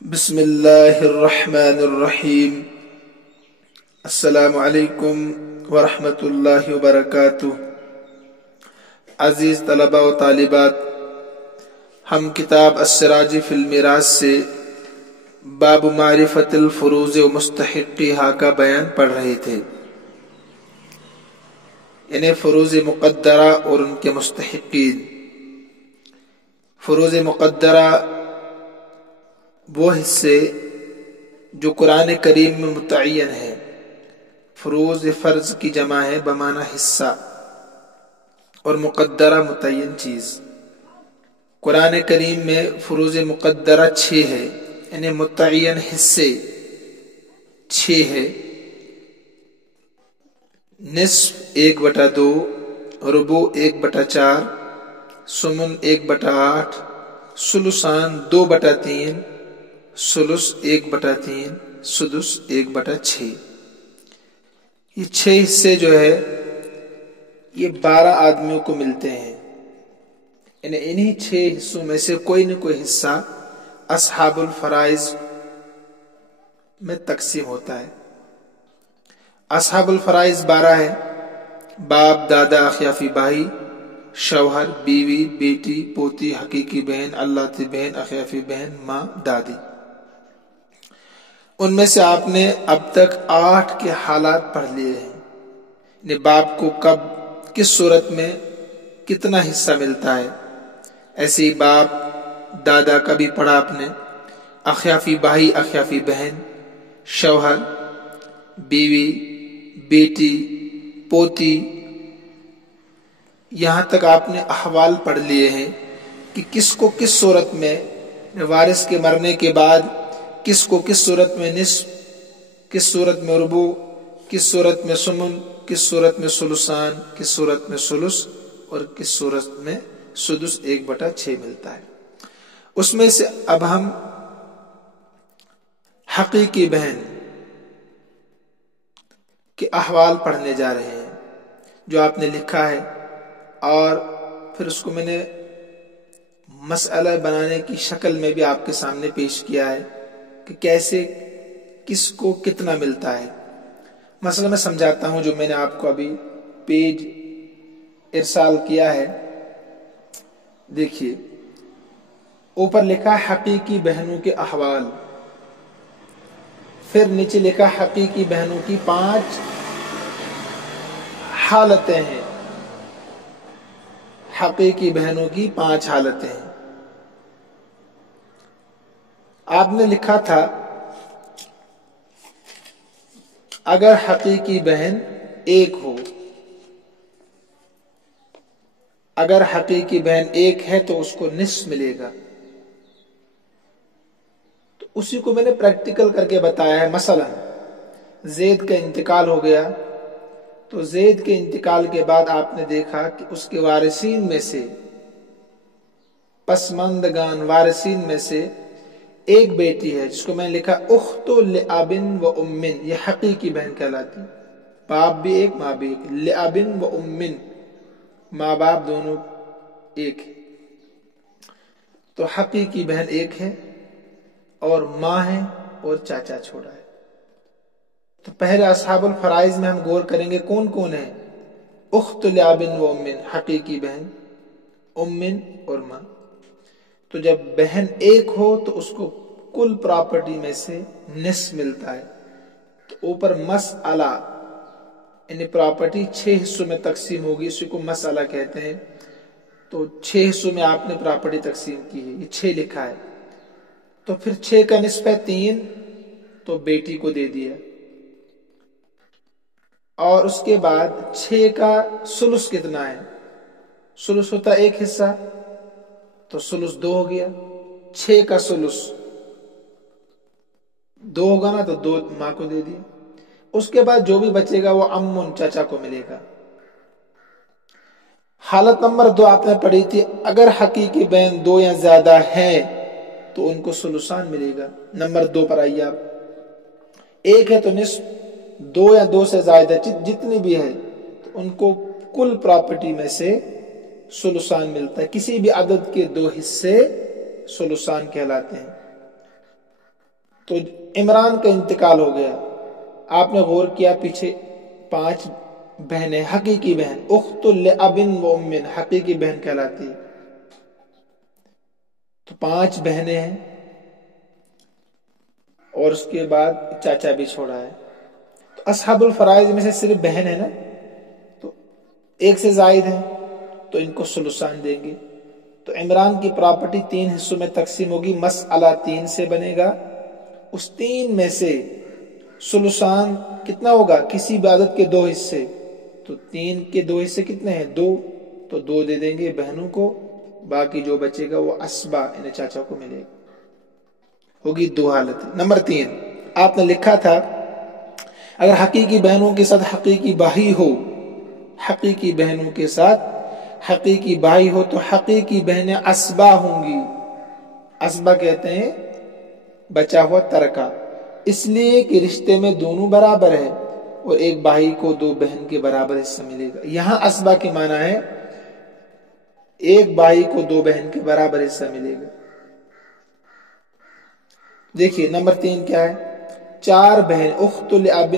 بسم اللہ الرحمن الرحیم۔ السلام علیکم ورحمۃ اللہ وبرکاتہ۔ عزیز طلباء و طالبات، ہم کتاب السراج فی المیراث سے باب معرفت الفروض و مستحقیہا کا بیان پڑھ رہے تھے، یعنی فروض مقدرہ اور ان کے مستحقین۔ فروض مقدرہ وہ حصے جو قرآن کریم میں متعین ہے۔ فروض فرض کی جمع ہے بمعنی حصہ، اور مقدرہ متعین چیز۔ قرآن کریم میں فروض مقدرہ 6 ہے، یعنی متعین حصے 6 ہے۔ نصف 1/2، ربع 1/4، سمن 1/8، ثلثان 2/3، ثلث 1/3، سدس 1/6۔ یہ 6 حصے جو ہے یہ 12 آدمیوں کو ملتے ہیں، یعنی انہی 6 حصوں میں سے کوئی نہ کوئی حصہ اصحاب الفرائض میں تقسیم ہوتا ہے۔ اصحاب الفرائض 12 ہے: باپ، دادا، اخیافی بھائی، شوہر، بیوی، بیٹی، پوتی، حقیقی بہن، اللہ بہن، اخیافی بہن، ماں، دادی۔ ان میں سے آپ نے اب تک 8 کے حالات پڑھ لیے ہیں، یعنی باپ کو کب کس صورت میں کتنا حصہ ملتا ہے۔ ایسے ہی باپ، دادا کا بھی پڑھا آپ نے، اخیافی بھائی، اخیافی بہن، شوہر، بیوی، بیٹی، پوتی، یہاں تک آپ نے احوال پڑھ لیے ہیں کہ کس کو کس صورت میں وارث کے مرنے کے بعد کس کو کس صورت میں نصف، کس صورت میں ربع، کس صورت میں سمن، کس صورت میں ثلثان، کس صورت میں ثلث، اور کس صورت میں سدس 1/6 ملتا ہے۔ اس میں سے اب ہم حقیقی بہن کے احوال پڑھنے جا رہے ہیں، جو آپ نے لکھا ہے، اور پھر اس کو میں نے مسئلہ بنانے کی شکل میں بھی آپ کے سامنے پیش کیا ہے کہ کیسے کس کو کتنا ملتا ہے۔ مثلا میں سمجھاتا ہوں جو میں نے آپ کو ابھی پیج ارسال کیا ہے۔ دیکھیے، اوپر لکھا حقیقی بہنوں کے احوال، پھر نیچے لکھا حقیقی بہنوں کی 5 حالتیں ہیں۔ حقیقی بہنوں کی 5 حالتیں ہیں۔ آپ نے لکھا تھا اگر حقیقی بہن 1 ہو، اگر حقیقی بہن 1 ہے تو اس کو نصف ملے گا۔ تو اسی کو میں نے پریکٹیکل کر کے بتایا ہے۔ مثلا زید کا انتقال ہو گیا، تو زید کے انتقال کے بعد آپ نے دیکھا کہ اس کے وارثین میں سے، پسماندگان وارثین میں سے ایک بیٹی ہے جس کو میں نے لکھا اخت لأب و ام، یہ حقیقی بہن کہلاتی۔ باپ بھی ایک، ماں بھی ایک، لأب و ام، ماں باپ دونوں ایک ہے۔ تو حقیقی بہن 1 ہے، اور ماں ہے، اور چاچا چھوڑا ہے۔ تو پہلے اصحاب الفرائض میں ہم غور کریں گے کون کون ہیں۔ اخت لأب و ام، حقیقی بہن، ام اور ماں۔ تو جب بہن 1 ہو تو اس کو کل پراپرٹی میں سے نصف ملتا ہے۔ تو اوپر مسئلہ، یعنی پراپرٹی 6 حصوں میں تقسیم ہوگی، اسی کو مسئلہ کہتے ہیں۔ تو 6 حصوں میں آپ نے پراپرٹی تقسیم کی ہے، یہ 6 لکھا ہے۔ تو پھر 6 کا نصف ہے 3، تو بیٹی کو دے دیا۔ اور اس کے بعد 6 کا ثلث کتنا ہے؟ ثلث ہوتا ہے 1 حصہ، تو ثلث 2 ہو گیا۔ 6 کا ثلث 2 ہوگا نا، تو 2 ماں کو دے دیا۔ اس کے بعد جو بھی بچے گا وہ عمون، چاچا کو ملے گا۔ حالت نمبر 2 آپ نے پڑھی تھی، اگر حقیقی بہن 2 یا زیادہ ہیں تو ان کو ثلثان ملے گا۔ نمبر 2 پر آئیے آپ، 1 ہے تو نصف، 2 یا 2 سے زائد جتنی بھی ہے تو ان کو کل پراپرٹی میں سے ثلثان ملتا ہے۔ کسی بھی عدد کے 2 حصے ثلثان کہلاتے ہیں۔ تو عمران کا انتقال ہو گیا، آپ نے غور کیا پیچھے 5 بہنیں، حقیقی بہن اخت لاب و ام حقیقی بہن کہلاتی ہے، تو 5 بہنیں ہیں اور اس کے بعد چاچا بھی چھوڑا ہے، تو اصحاب الفرائض میں سے صرف بہن ہے نا، تو 1 سے زائد ہے تو ان کو ثلثان دیں گے۔ تو عمران کی پراپرٹی 3 حصوں میں تقسیم ہوگی، مسئلہ 3 سے بنے گا، اس 3 میں سے ثلثان کتنا ہوگا، کسی بھی عدد کے 2 حصے، تو 3 کے 2 حصے کتنے ہیں، 2، تو 2 دے دیں گے بہنوں کو، باقی جو بچے گا وہ اسبا یعنی چاچا کو ملے گا۔ ہوگی 2 حالت۔ نمبر 3 آپ نے لکھا تھا اگر حقیقی بہنوں کے ساتھ حقیقی بھائی ہو، حقیقی بہنوں کے ساتھ حقیقی بھائی ہو تو حقیقی بہنیں اسبا ہوں گی۔ اسبا کہتے ہیں بچا ہوا ترکہ، اس لیے کہ رشتے میں دونوں برابر ہے اور ایک بھائی کو 2 بہن کے برابر حصہ ملے گا۔ یہاں اسبا کے معنی ہے ایک بھائی کو 2 بہن کے برابر حصہ ملے گا۔ دیکھیے نمبر 3 کیا ہے، 4 بہن اخت لاب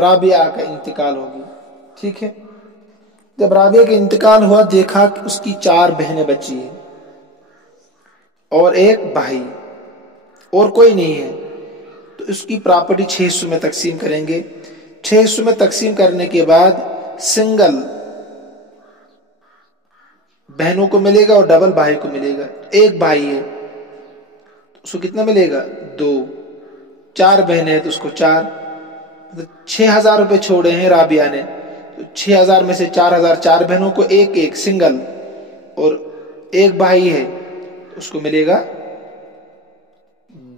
رابعہ کا انتقال ہوگی، ٹھیک ہے۔ جب رابعہ کا انتقال ہوا دیکھا کہ اس کی 4 بہنیں بچی ہیں اور ایک بھائی اور کوئی نہیں ہے، تو اس کی پراپرٹی 6 حصوں میں تقسیم کریں گے۔ 6 حصوں میں تقسیم کرنے کے بعد سنگل بہنوں کو ملے گا اور ڈبل بھائی کو ملے گا۔ ایک بھائی ہے تو اس کو کتنا ملے گا، 2، 4 بہنیں ہیں تو اس کو 4، 6000 روپے چھوڑے ہیں رابعہ نے، تو 6000 میں سے 4000 4 بہنوں کو، ایک سنگل، اور ایک بھائی ہے تو اس کو ملے گا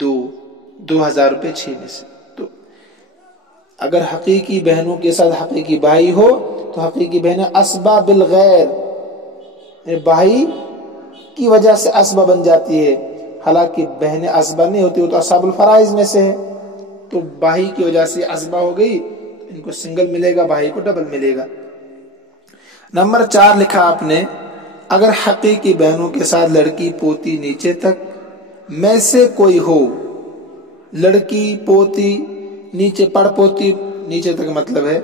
2000 روپے 6 میں سے۔ تو اگر حقیقی بہنوں کے ساتھ حقیقی بھائی ہو تو حقیقی بہنیں اسبا بالغیر، بھائی کی وجہ سے اسبا بن جاتی ہے، حالانکہ بہنیں اسبا نہیں ہوتی، وہ تو اصحاب الفرائض میں سے ہے، تو بھائی کی وجہ سے اسبا ہو گئی، ان کو سنگل ملے گا، بھائی کو ڈبل ملے گا۔ نمبر 4 لکھا آپ نے اگر حقیقی بہنوں کے ساتھ لڑکی پوتی نیچے تک میں سے کوئی ہو، لڑکی پوتی نیچے پڑ پوتی نیچے تک مطلب ہے،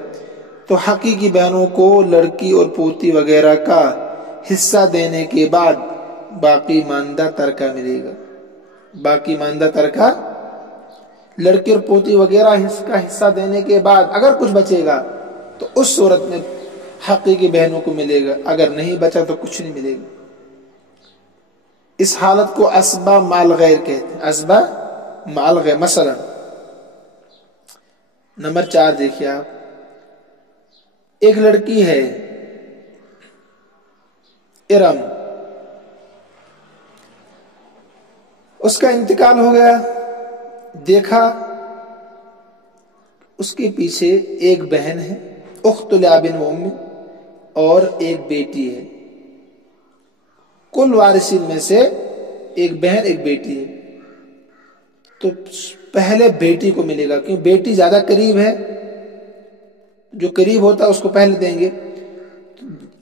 تو حقیقی بہنوں کو لڑکی اور پوتی وغیرہ کا حصہ دینے کے بعد باقی ماندہ ترکہ ملے گا۔ باقی ماندہ ترکہ لڑکی اور پوتی وغیرہ کا حصہ دینے کے بعد اگر کچھ بچے گا تو اس صورت میں حقیقی بہنوں کو ملے گا، اگر نہیں بچا تو کچھ نہیں ملے گا۔ اس حالت کو اسبا مال غیر کہتے ہیں، اسبا مال غیر۔ مثلا نمبر 4 دیکھیے آپ، ایک لڑکی ہے ارم، اس کا انتقال ہو گیا، دیکھا اس کے پیچھے ایک بہن ہے اخت لاب و ام اور ایک بیٹی ہے، کل وارثین میں سے ایک بہن ایک بیٹی ہے، تو پہلے بیٹی کو ملے گا، کیوں بیٹی زیادہ قریب ہے، جو قریب ہوتا ہے اس کو پہلے دیں گے۔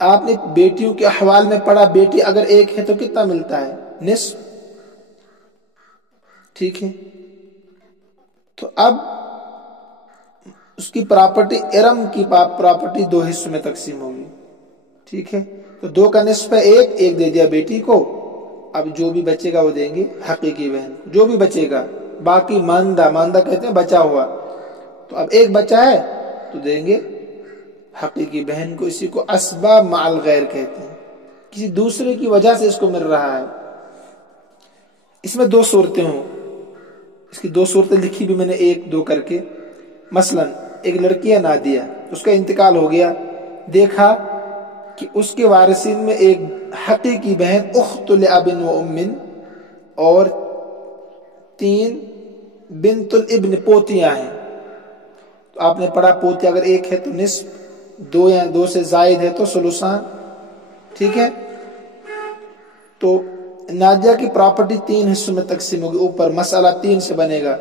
آپ نے بیٹیوں کے احوال میں پڑھا، بیٹی اگر ایک ہے تو کتنا ملتا ہے، نصف، ٹھیک ہے۔ تو اب اس کی پراپرٹی ارم کی پراپرٹی 2 حصوں میں تقسیم ہوگی، ٹھیک ہے، تو 2 کا نصف ہے، ایک دے دیا بیٹی کو، اب جو بھی بچے گا وہ دیں گے حقیقی بہن، جو بھی بچے گا، باقی ماندہ کہتے ہیں بچا ہوا، تو اب ایک بچا ہے تو دیں گے حقیقی بہن کو، اسی کو اسبا مال غیر کہتے ہیں، کسی دوسرے کی وجہ سے اس کو مل رہا ہے۔ اس میں 2 صورتیں ہوں، اس کی 2 صورتیں لکھی بھی میں نے 1 2 کر کے۔ مثلا ایک لڑکی ہے نادیہ، اس کا انتقال ہو گیا، دیکھا کہ اس کے وارثین میں ایک حقیقی بہن اخت لاب و ام اور 3 بنت الابن پوتیاں ہیں، تو آپ نے پڑھا پوتی اگر ایک ہے تو نصف، 2 یا 2 سے زائد ہے تو ثلثان، ٹھیک ہے۔ تو نادیہ کی پراپرٹی 3 حصوں میں تقسیم ہوگی، اوپر مسئلہ 3 سے بنے گا،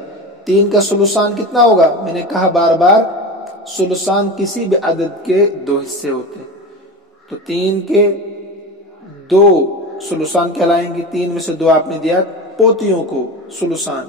3 کا ثلثان کتنا ہوگا، میں نے کہا بار بار ثلثان کسی بھی عدد کے 2 حصے ہوتے ہیں، تو 3 کے 2 ثلثان کہلائیں گے، 3 میں سے 2 آپ نے دیا پوتیوں کو ثلثان،